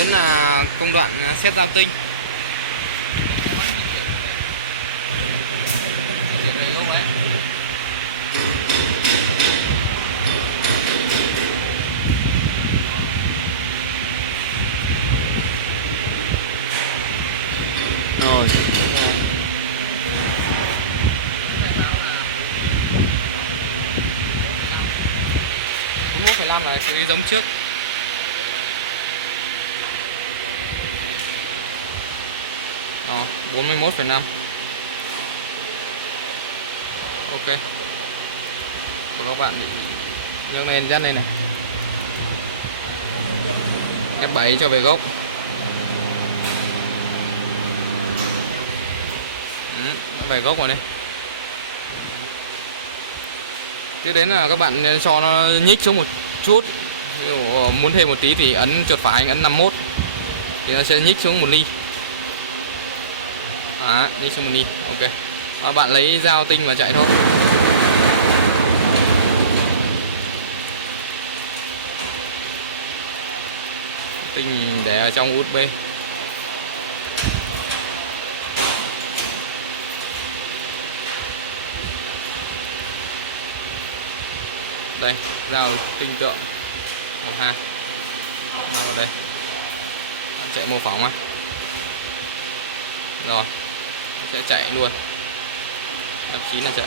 đến là công đoạn xét giao tinh. Rồi. Đúng 1,5 là cái giống trước. Đó, 41,5. Ok. Của các bạn bị nhấc lên dắt lên này. F7 cho về gốc. Nó về gốc rồi đây. Tiếp đến là các bạn cho nó nhích xuống một chút. Ví dụ muốn thêm một tí thì ấn chuột phải, anh ấn 51 thì nó sẽ nhích xuống 1 ly. Đó, nhích xuống 1 ly. Ok. Và bạn lấy dao tinh và chạy thôi. Tinh để ở trong USB. Đây, dao tinh tượng 12. Nào vào đây. Bạn chạy mô phỏng á. Rồi. Sẽ chạy luôn. F9 là chạy.